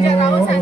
Tunjuk kawasan.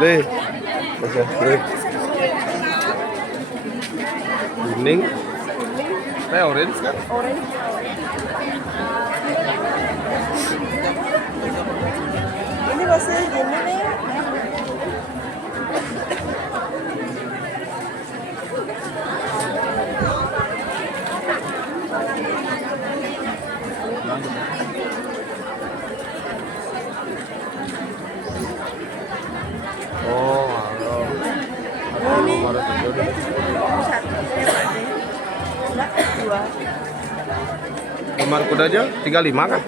Le, kuning, orange kan? Orange. Ini masih gini nih. Oh, Ini udah. satu dua. Nomor kuda aja 35 kan?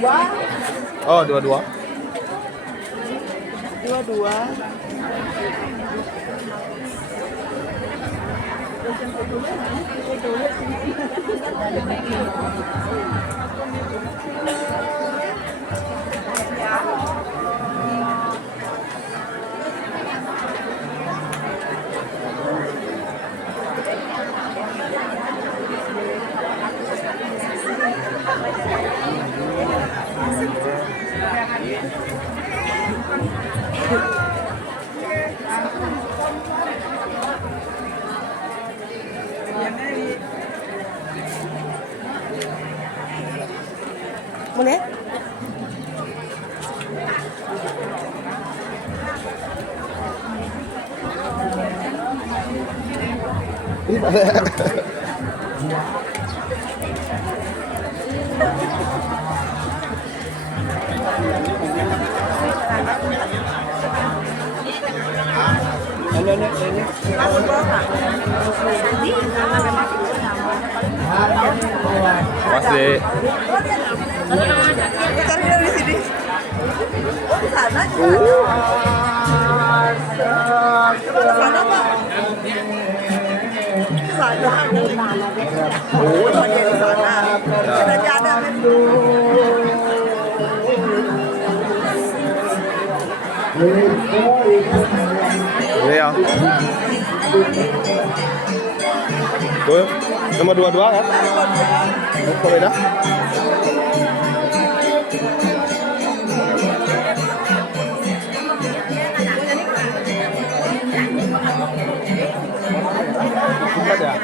Dua. Oh, 22. Dua. Boleh? Masih. Cari dari sini. Oh, di sana juga. Ke sana, Pak. Ke sana. Oh, dia di sana. Sudah ada. Ini ya. Tuh, nomor 22 kan? Buka beda. Buka ya.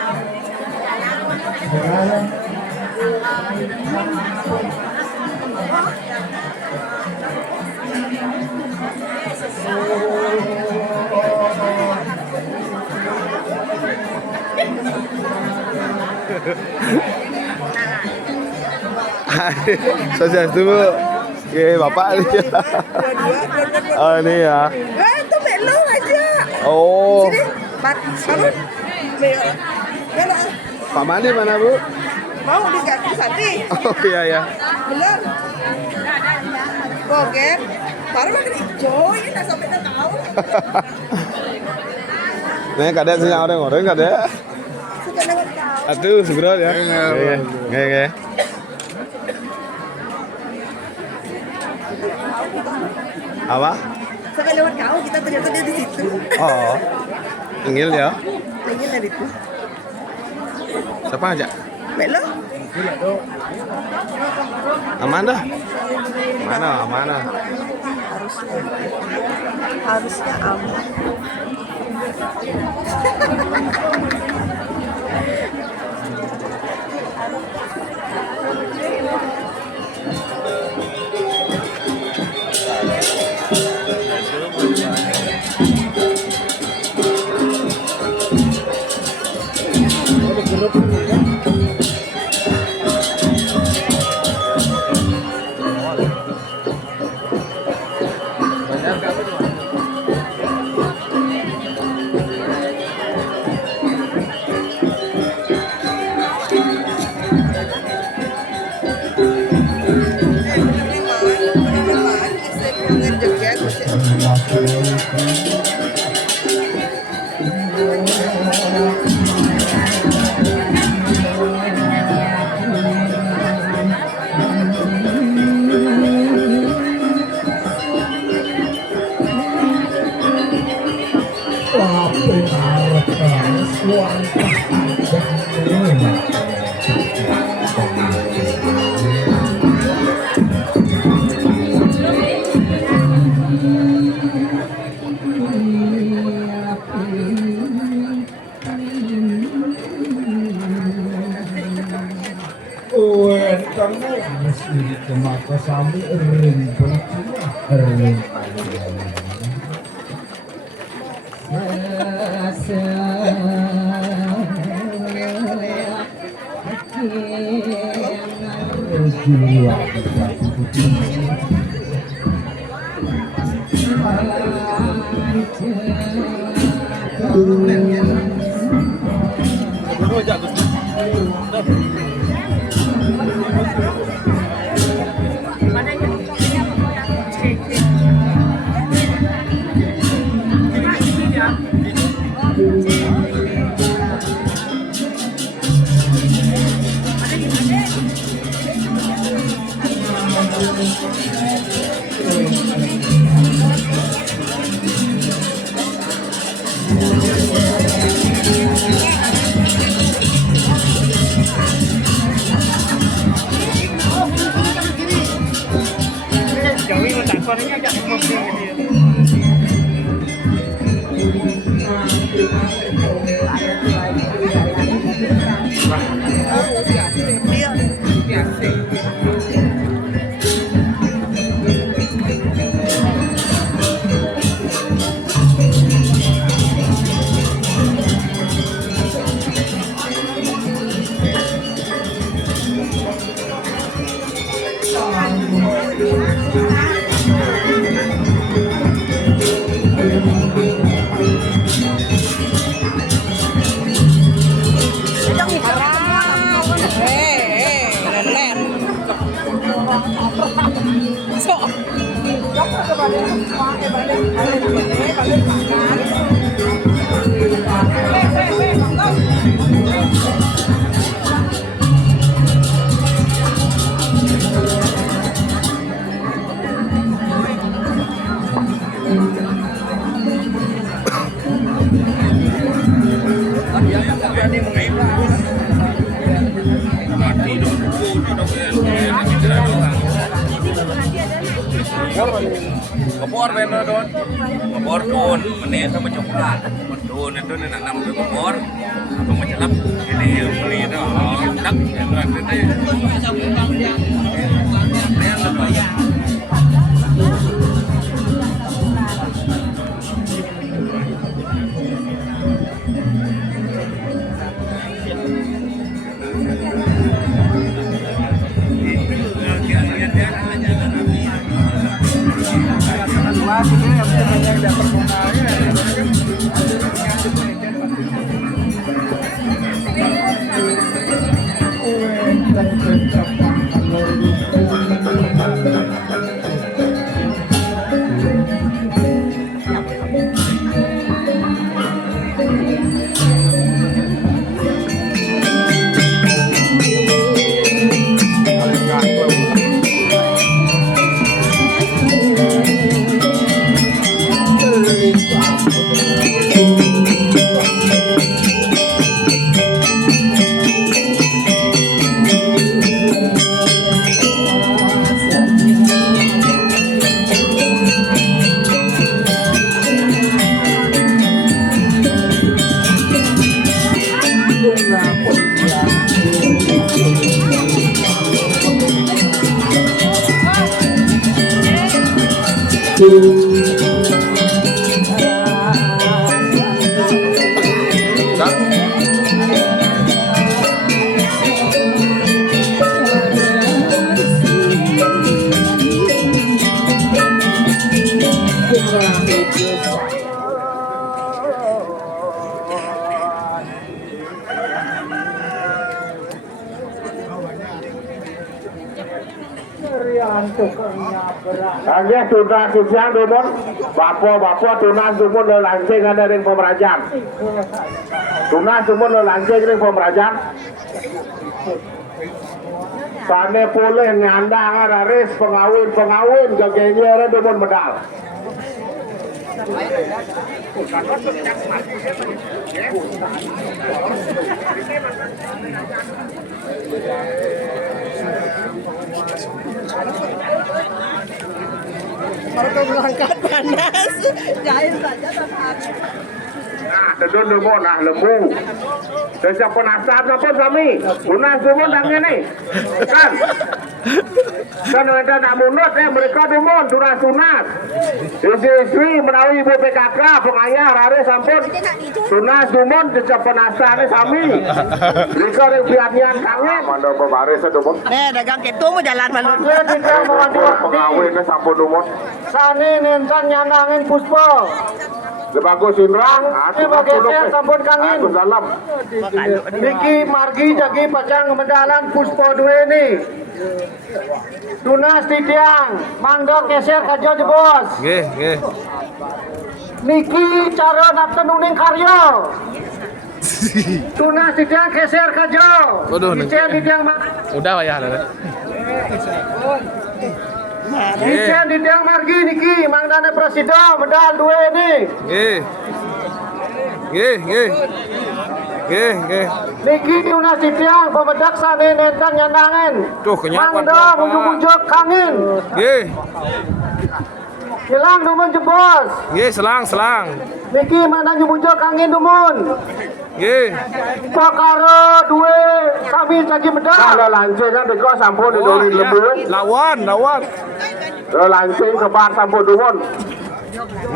Sukses dulu. Oke, Bapak nih. Oh, ini ya. Itu belok aja. Oh. Sini, baru Mana? Pak Mandi mana Bu? Mau diganti Santi? Oh iya ya. Bener? Boger. Baru makan hijau, ini nggak sampai udah tahu. Nih kadek sih orang kadek. Suka lewat kau. Aduh, segera ya. Nge. Apa? Sampai lewat kau, kita ternyata dia di situ. Oh. Ingil ya. Pengen dari itu. Siapa aja? Melo? Aman dah. Mana? Harusnya aman. Kamu mesti kemaka sami ring ring Kompor bener don, kompor don, menit sama coklat, don itu nih nanam itu kompor, atau mencelap ini beli itu, dak, Hanya sudah siang dumon, bapak tunas dumon lo lancing ada ring pemerajan. Tunas dumon lo lancing ring pemerajan. Pane boleh nyandang ada res pengawin gagenya ada dumon medal. Baru berangkat panas, jahit saja tahan. Nah, tedun dumon nah lembu. Sejak penasaran apa kami? Tunas dumon dangnya nih, kan? Kan ada nak munut mereka dumon tunas. Istri menawi ibu PKK pengayah rare sampun tunas dumon sejak penasaran sami. Mereka yang pianian kangen. Mandor baris dumon. Dagang ketung jalan malu. Pengawinnya sampun dumon. Sani nentan nyanangin puspo. Sebagus Indrang, Ini bagiannya sampun kangin. dalam. Niki margi jagi pacang medalan puspo dua ini. Tunas titiang, mangdok geser kajo jebos. Nggih. Niki cara napten uning karyo. Tunas titiang geser kajo. Waduh, Icen titiang Udah ya. Icen titiang margi niki mangdane presiden medal dua ini. Nggih. Niki tunas titiang pemedak sane nentan nyandangen. Tuh, kenyapan, Mangda Bapak. munjuk-munjuk kangin. Nggih. Hilang dumun jebos. Nggih, selang. Niki mana munjuk kangin dumun. Nggih. Pakaro dua sami cagi medal. Kalau lancing kan mereka sampun didorin lembu. Lawan. Kalau lancing kebar sampun dumon.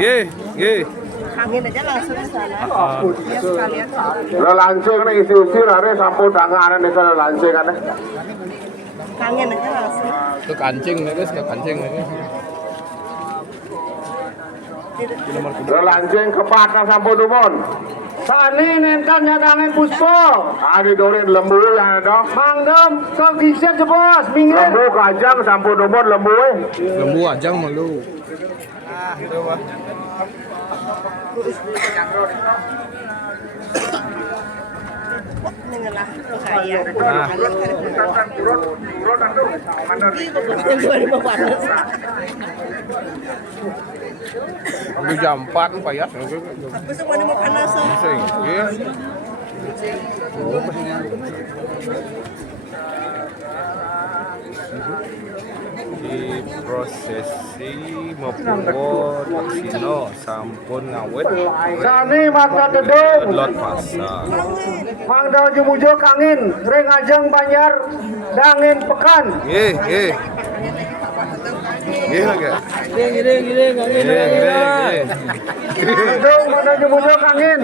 Nggih. Angin aja langsung ke sana. Dia sekalian. Kalau lancing kan isi rare sampun tangan ini kalau lancing kan. Angin aja langsung. Ke kancing guys, Kalau lancing kebar sampun dumon. Sani nentan nyandangen puspo. Ada dorin lembu yang ada. Mangdem kau gisir jebos minggir. Lembu kajang sampun dumon lembu. Lembu ajang malu. Nengelah kaya. Nah. Yang 2000 Udah jam 4 payah. Tapi semua ini mau panas. Iya. Di prosesi Mepungo Taksino sampun ngawet Sani mata dedung. lot pasar. Mangda jumujo kangin. Ring ajeng banjar dangin pekan. Nggih lagi. Dedung mana jumujo kangin.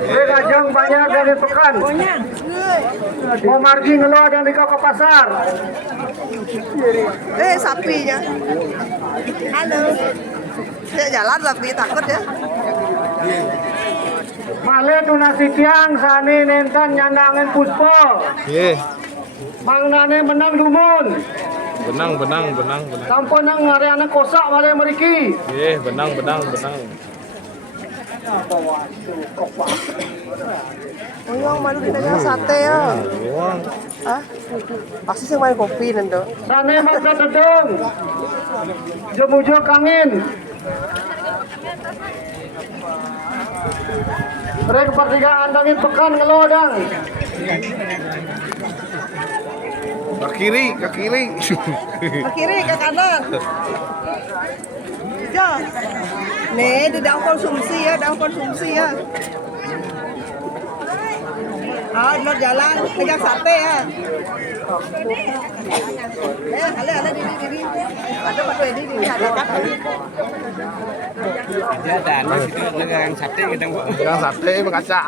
Ring ajeng banjar dangin pekan. Mau margi ngelo dan di ke pasar. Sapinya. Halo. Saya jalan tapi takut ya. Male tunasi tiang sani nentan nyandangin puspo. Nggih. Mangnane menang dumun. Benang. Sampun nang ngare anak kosak male meriki. Nggih, benang. Uyang malu ditanya sate ya. Ah, pasti saya main kopi nanti. Sane mangga dedung. Jemujo kangin. Rek pertigaan dangin pekan ngelodang. Ke kiri. Ke kiri, ke kanan. Ya. Nih, daun konsumsi ya. Ah, benar jalan, pegang sate ya. Dia ada anak itu dengan sate kita Yang sate kaca.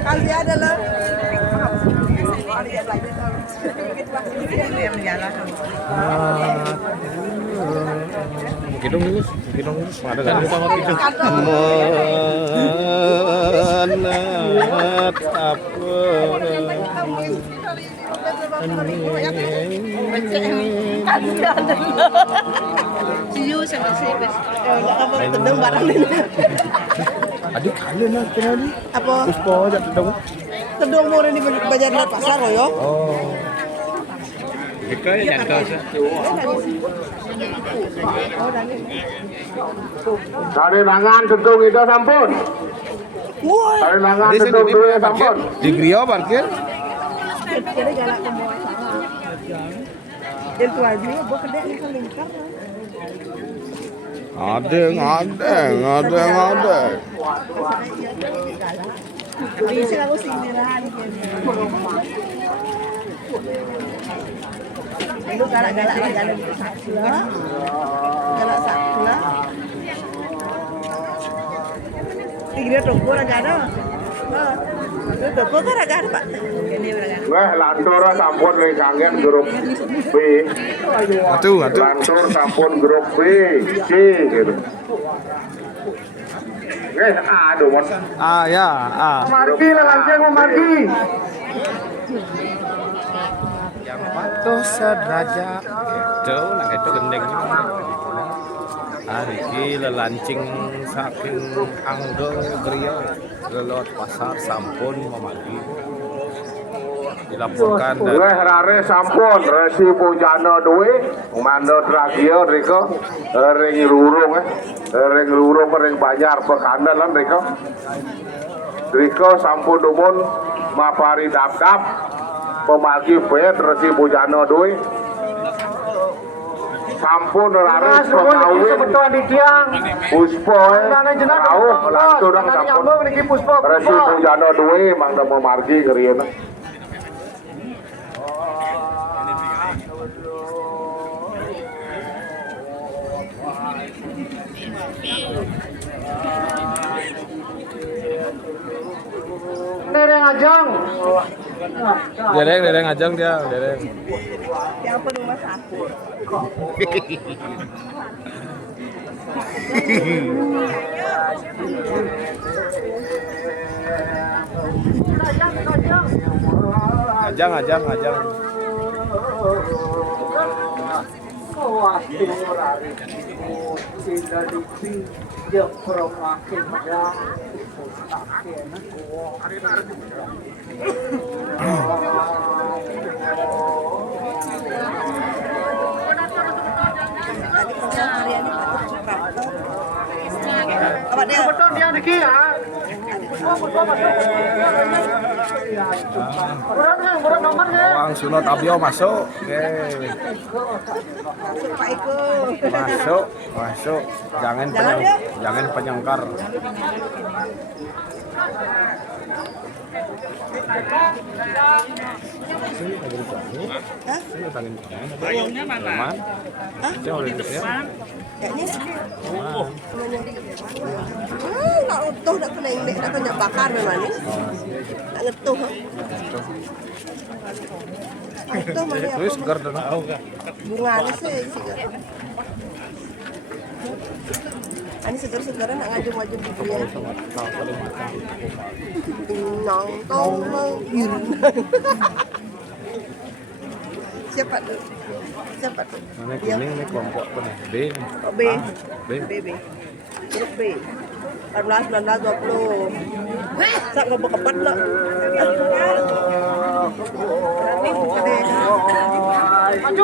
Kali ada lah. Gendong dulu, ada kan? Adik kalian lah tadi. Apa? Puspa aja tendang. Kedua murah di bajar di pasar loh yo. Oh. Ika yang jangan Dari nangan tentung itu sampun. Woi. Dari nangan Di sini tentung di itu parkir. sampun. Di Grio parkir. Jadi galak semua. Itu aja, gua kedek ni kan lingkar. Ada. Bisa aku sindiran. Itu galak-galak lah jalan itu sakla. Galak sakla. Tigre toko raga ada. Toko kan raga ada, Pak. Ini raga. Wah, lantur sampun le kangen grup B. Atu. Lantur sampun grup B, C gitu. Aduh, Mon. Ya. Margi lah lanceng margi. Yang patuh sederajat. Jauh lah itu gendeng. Hari ini lelancing saking angdo Grio lewat pasar sampun memagi. Dilaporkan dari Wah, rare sampun resi pujana duwe mandot radio riko ring lurung ring banjar pekanan lan riko sampun dumun mapari dap-dap pemagi bet resi pujana duwe sampun rare pengawin puspo lantur sampun resi pujana duwe mangda memargi ngeriana. Dereng ajang. dereng ajang dia, dereng. Yang penuh satu. Ajang. Apa dia? Betul dia diki ya. Murah nomornya. Orang Sunot Abio masuk. Oke. Masuk Pak Iko. Masuk. Jangan penyengkar. Bayungnya mana? Kayaknya nak utuh nak kena indek nak kena bakar memang ni. Nak ngetuh. Utuh mana apa? Terus segar dan Bunga ni segar. Ini segar-segaran nak ngajum-ngajum di dia. Nongtong lagi. Siapa tu? Ini kuning ini kelompok apa nih? B. Oh, B. Grup B. 14, 19, 20. Sak ngebek-ngebek lah. Maju.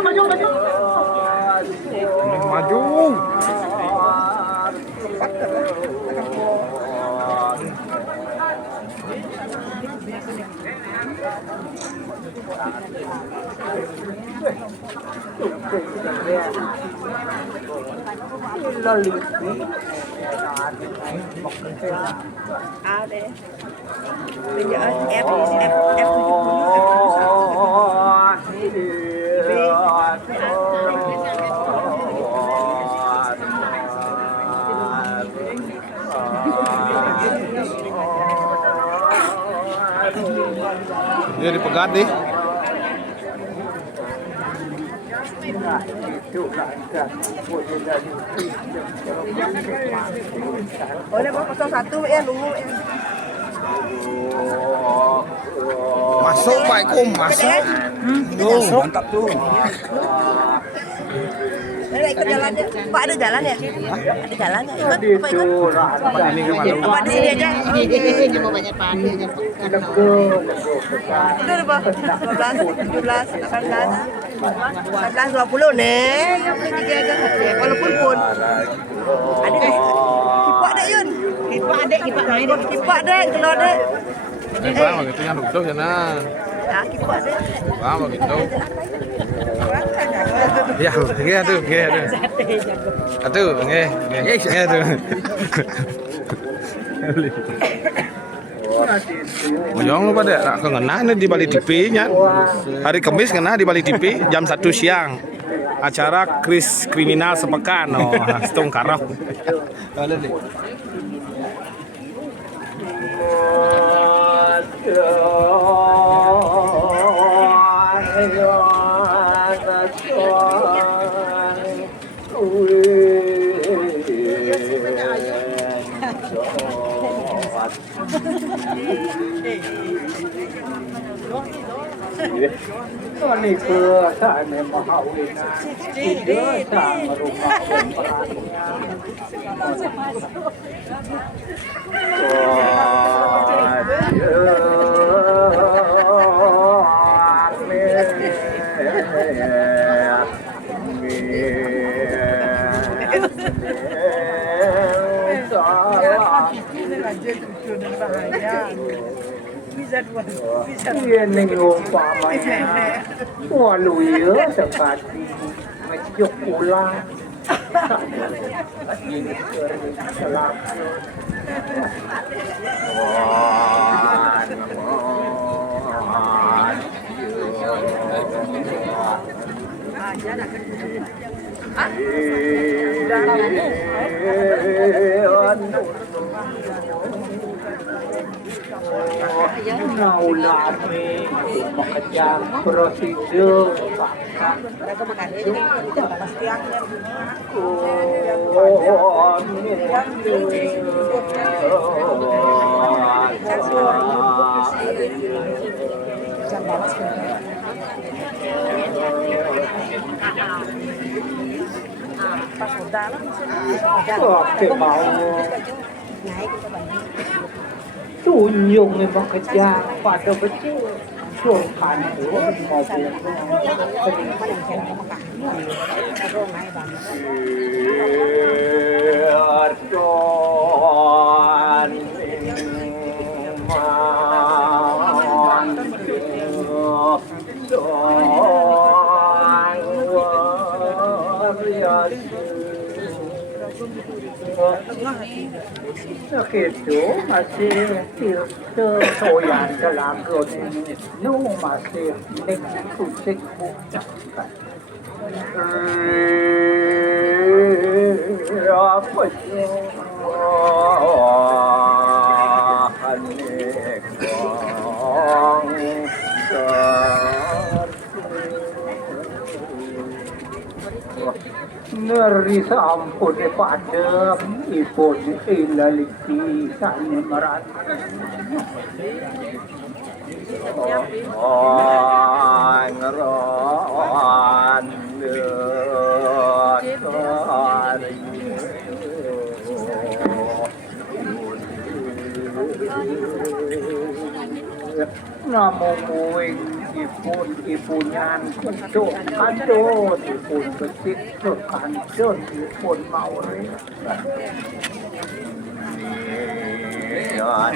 Maju. Áo đấy. Bây giờ F 70. Dia dipegat deh. Oh, ini 01 ya, nunggu ya. Masuk Pak Kum, masuk. Tuh, mantap tuh. Ini ikut jalannya. Pak ada jalan ya? Ada jalannya. Ikut, Pak ikut. Ini kemana? Apa di sini aja? Ini mau banyak padi aja. Udah Pak. 12, 17, 18, 19, 20 nih. Yang beli 3 aja. Walaupun pun. Ada deh. Kipak deh Yun. Kipak main. Kipak deh, telur deh. Bang, begitu yang duduk sana. Nah, kipak deh. Bang, begitu. Ya, nggih atuh, nggih atuh. Atuh, nggih, nggih atuh. Mojong lu pada nak kena nih di Bali TV nya. Hari Kamis kena di Bali TV jam 1 siang. Acara kriminal sepekan. Oh, Stung Karau. Ini ke sana mau ini sama rumah ini umpamanya waluya seperti majuk ulang ini selaku naulami makajang prosedur oke mau tunjung bekerja pada betul surkan maupun Begitu masih tersoyan dalam ini, masih nek kusik apa sih? Ngeri sampun pada ipun ilaliti sani merat. Ngeron namun muing ipunyan kucuk kadon ipun betik kadon ipun maure ya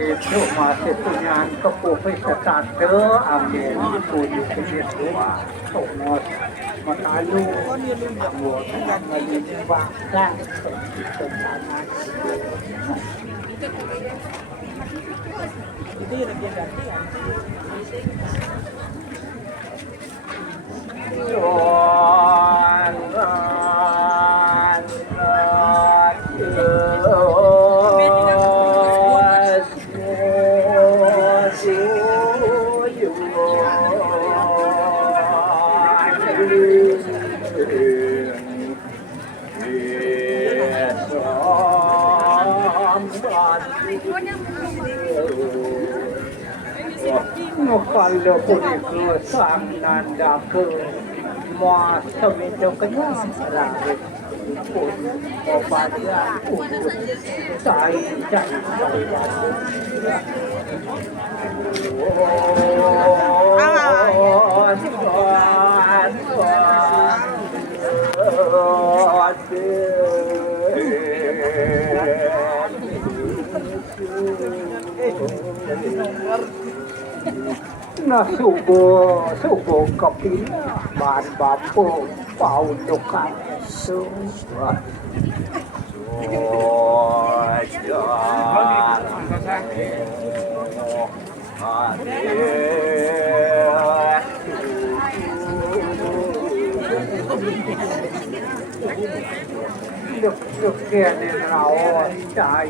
itu masih punya kepuhi setade amin punya kedua somos matalu amor lagi bahkan kalau punya sang nanda ke masa itu kenyang lagi pun obatnya untuk saya nah subuh kopi ban bapo pau dokan semua Được kia nên nào chạy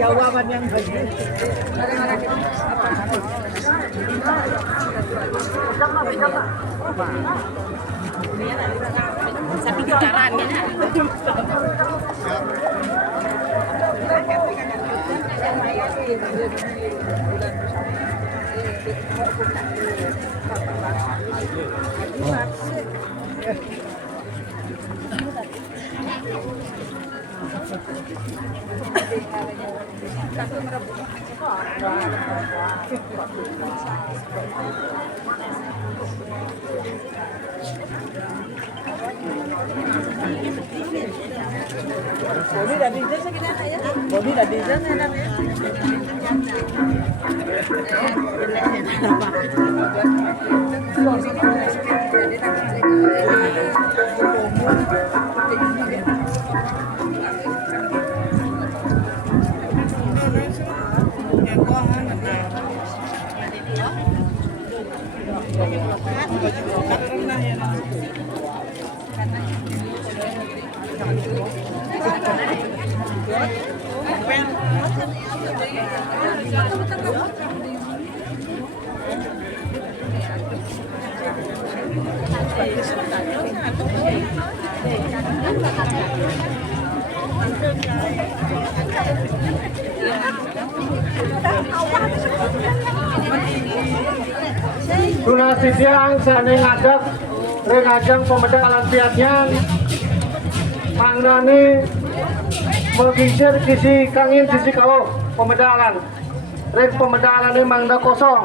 jawaban yang benar. Satu putaran ya. Bodi dah desain sekitar ya. Bodi dah desain enak ya. Donasi siang saya ngadep ngajeng pemedak lampiatnya Mangnani mengincir sisi kangin sisi kau pemedalan rek pemedalan ini mangda kosong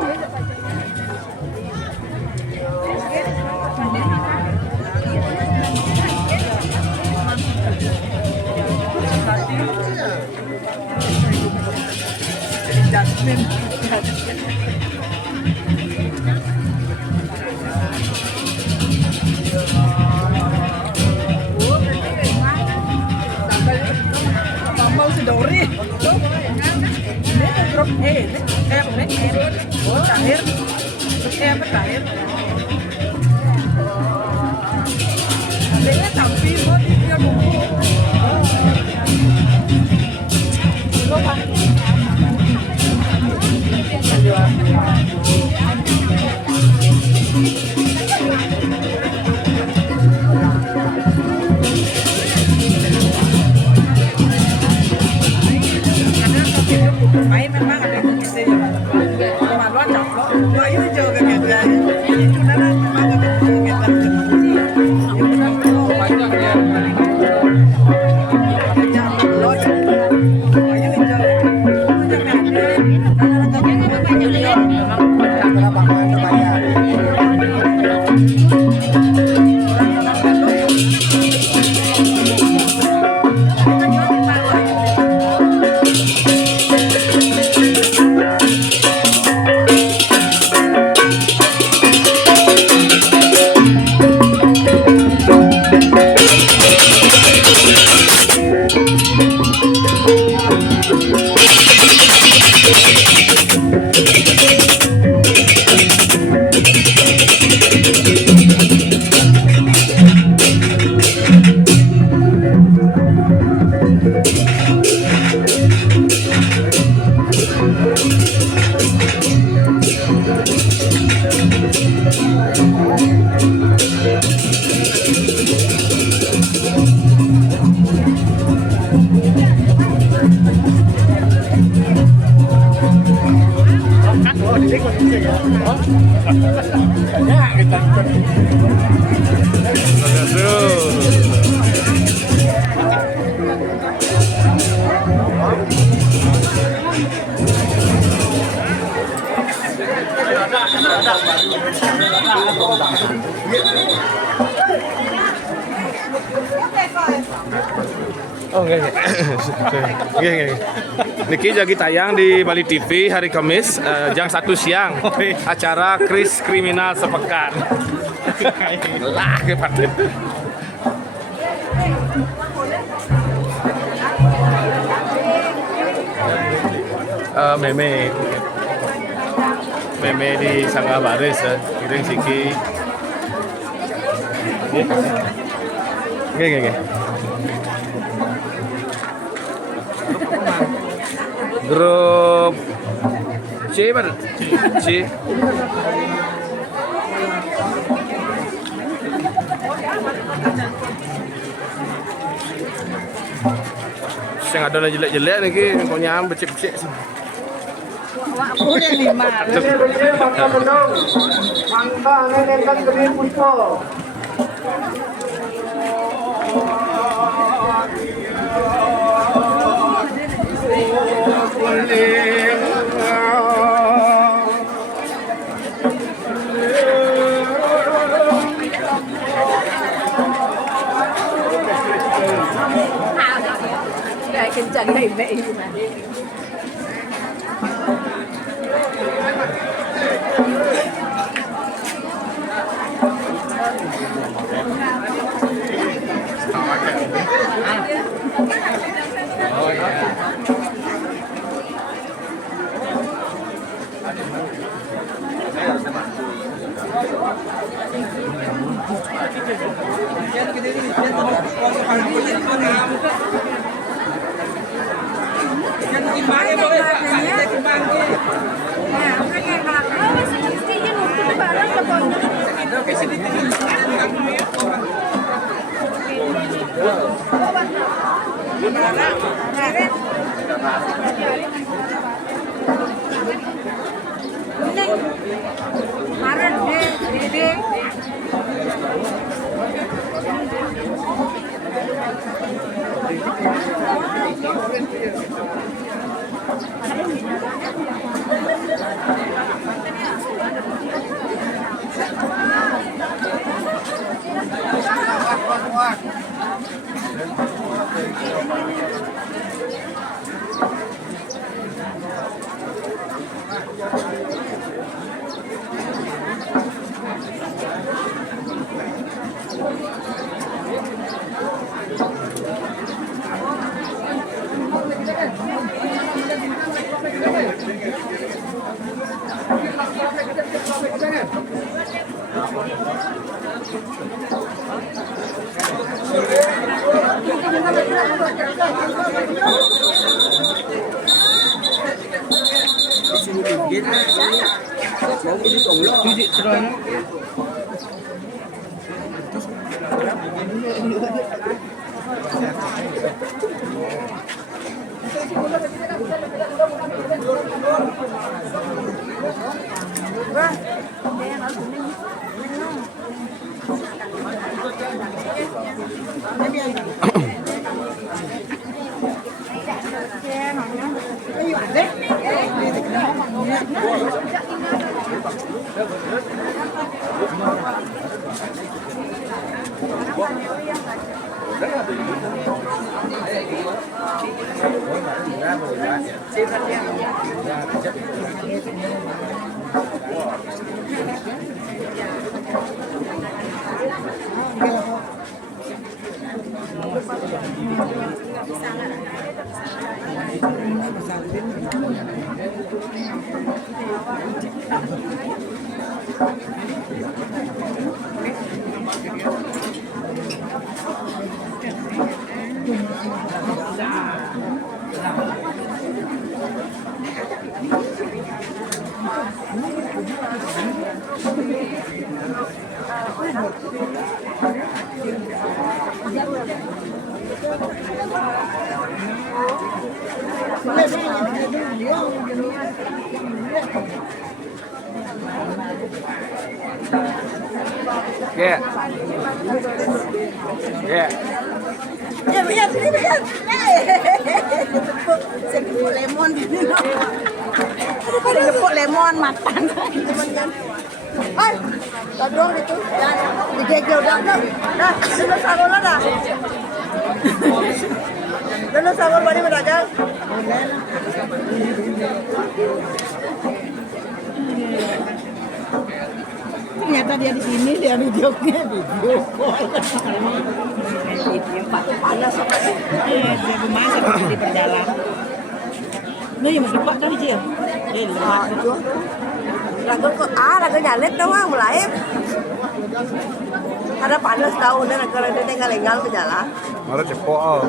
Mau sedori. Ini grup terakhir. Dia tapi mau dia main memang ada yang gitu ya. Kemaluan coklat. Bayu juga gitu. Itu memang ada gitu. Banyak ya. Oh enggak. Enggak. Niki jadi tayang di Bali TV hari Kamis jam 1 siang. Acara Kris Kriminal Sepekan. Lah ke paten. Meme di Sangga Baris kiring siki. Nggih. Grup C mana? C. Saya ada jelek-jelek lagi, kau nyam becek-becek. Udah 5. Mangga bedong, mangga nenekan gede puspo. Kayak kencang nih mbak ini. Yeah. Yeah. Ya, lihat, sini lihat. Sepuluh lemon. Sepuluh lemon makan. Hai, tadong itu. Digegel dah. Dah, dulu sabun lah dah. Dulu sabun bani berdagang. Ternyata dia di sini, dia videonya video call. Panas apa? Dia bermasak di perdalam. Ini yang masih pak tadi dia. Ah, itu. Lagu kok lagu nyalet doang mulai. Ada panas tahu dan kalau dia tinggal berjalan. Malah cepok. Oh.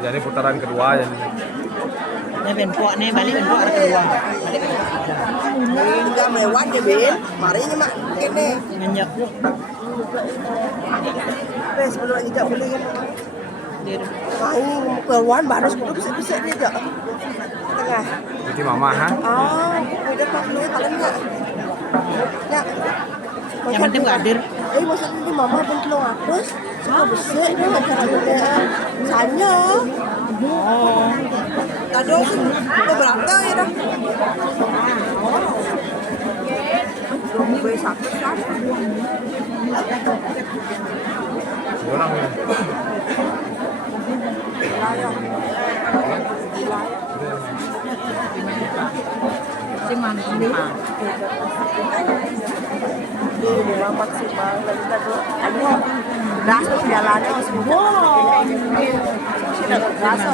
Jadi putaran kedua jadi. Ini benpok nih, balik benpok ada kedua. Balik benpok tiga. Enggak melewat ya, Bin. Mari nyemak kene. Nyenyak. Wes belum lagi tak boleh. Dia Main keluar baru sebelum bisa dia tak. Tengah. Jadi mama ha? Ah, udah pas lu kalau enggak. Ya. yang penting hadir. Maksudnya ini mama pun keluar terus. Ah, besar dia macam ada sanya. Oh. Tado keberapa ya dah? Boleh satu kan? Orang ni. Siman ini. Ini memang maksimal lagi tado. Aduh, dah jalannya semua. Sudah terasa.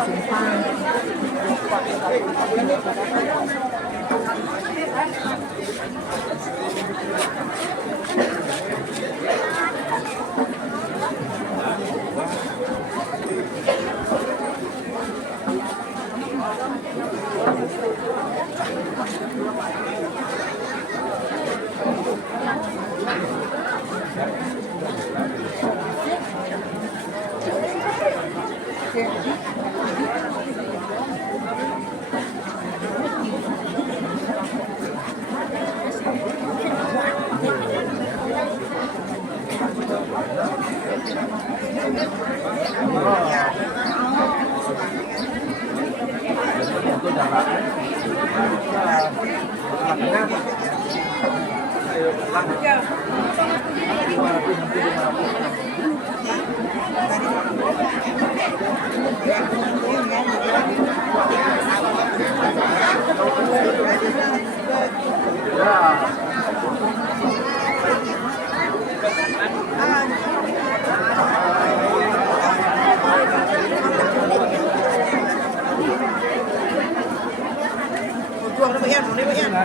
Tuang dia bayar, Mau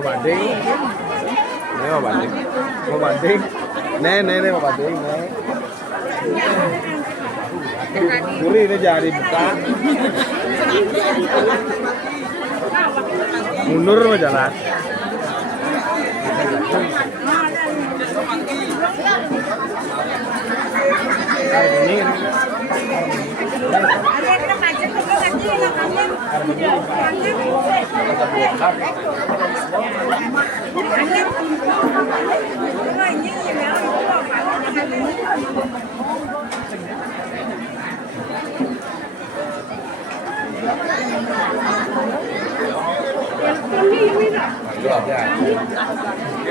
banding? Ini mau banding? Mau banding? Nih mau banding, nih. Gurih ini jadi buka. Mundur mau jalan. Ini.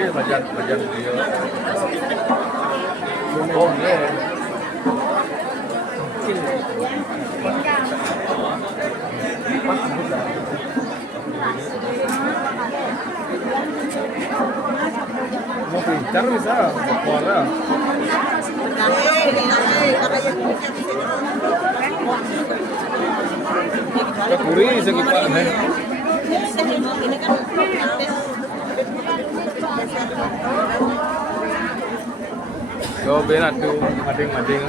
Bagian dia. Oh, mau pincar bisa, bola. Kuri sekitar nih. Go benar tuh, mading.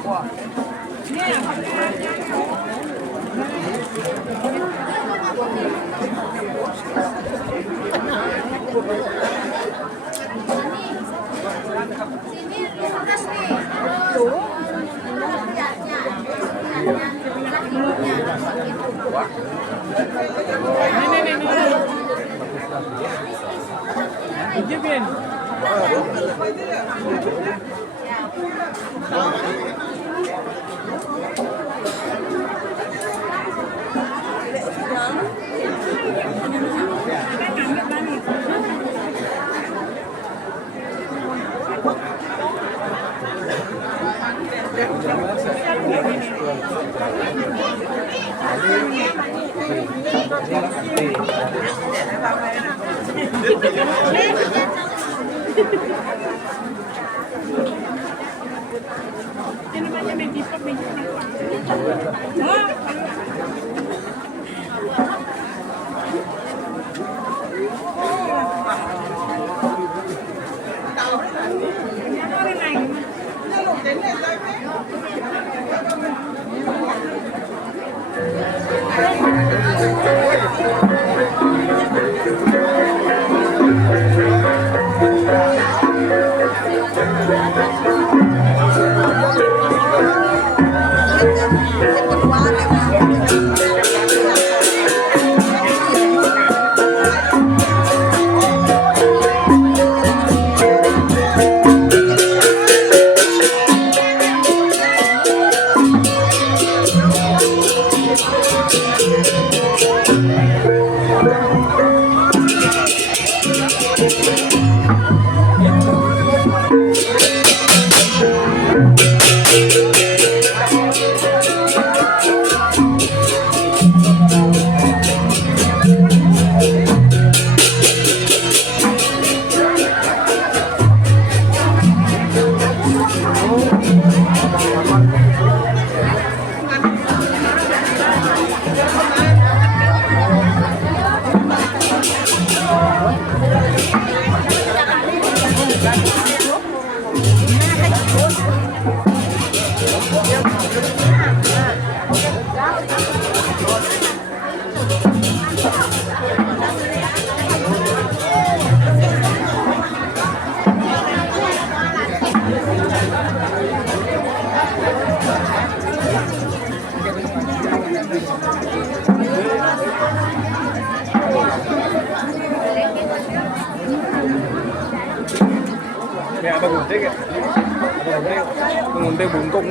Kuah. Ya, ada gunting ya? Ada gunting bungkung.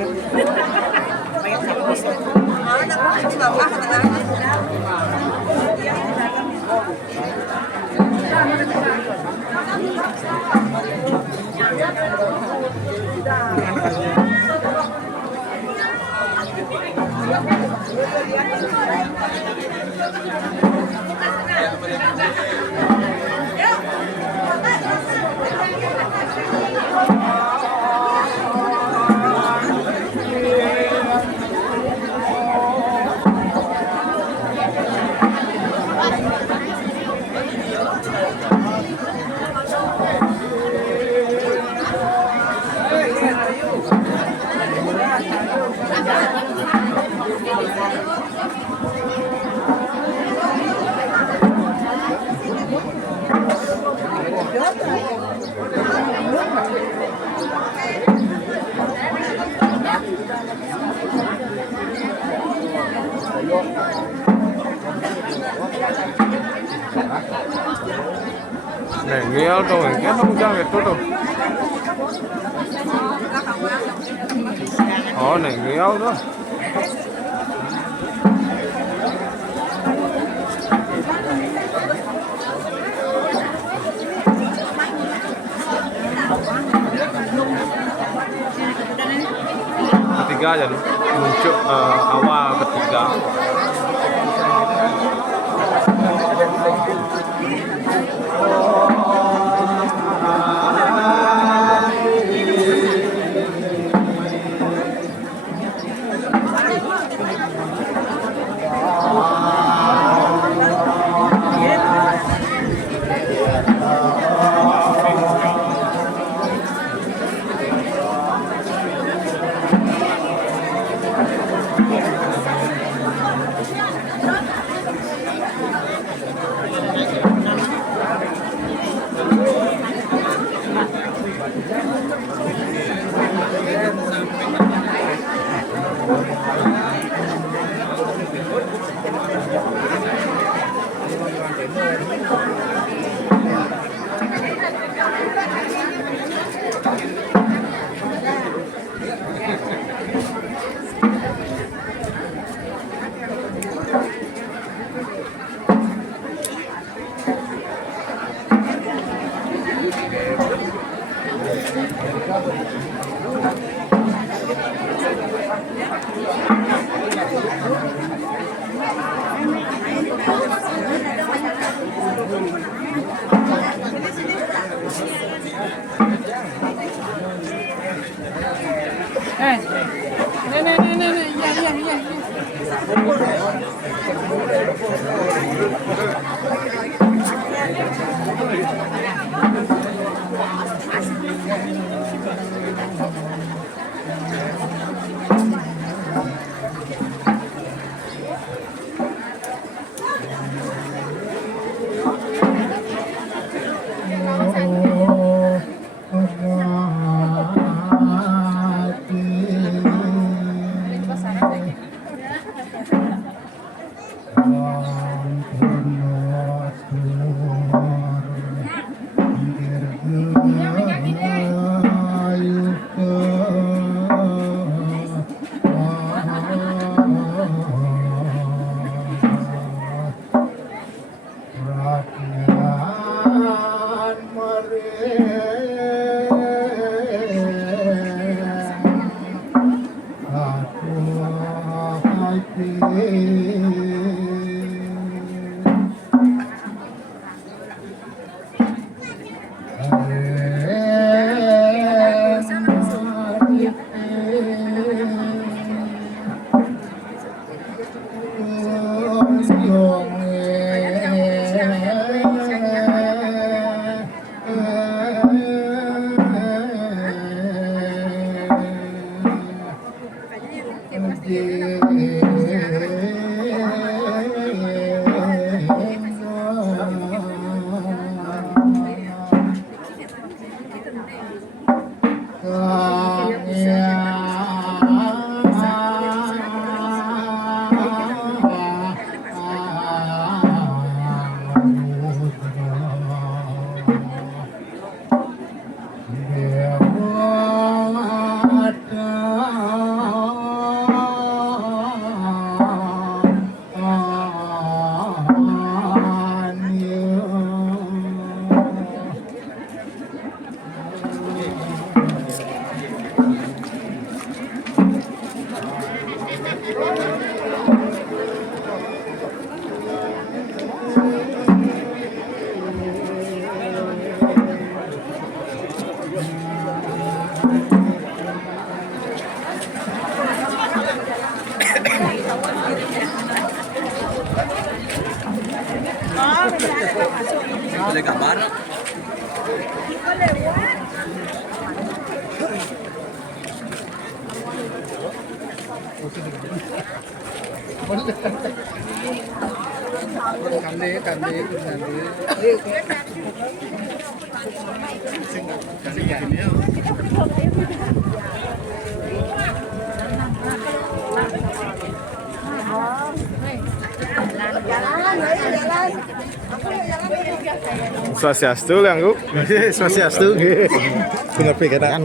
Này nghèo rồi, cái không cho người tốt đâu. Này nghèo đó. Ketiga aja nih, muncul awal ketiga. boleh gambar. Swastiastu, Kang Gu. Swastiastu. Kenapa kadang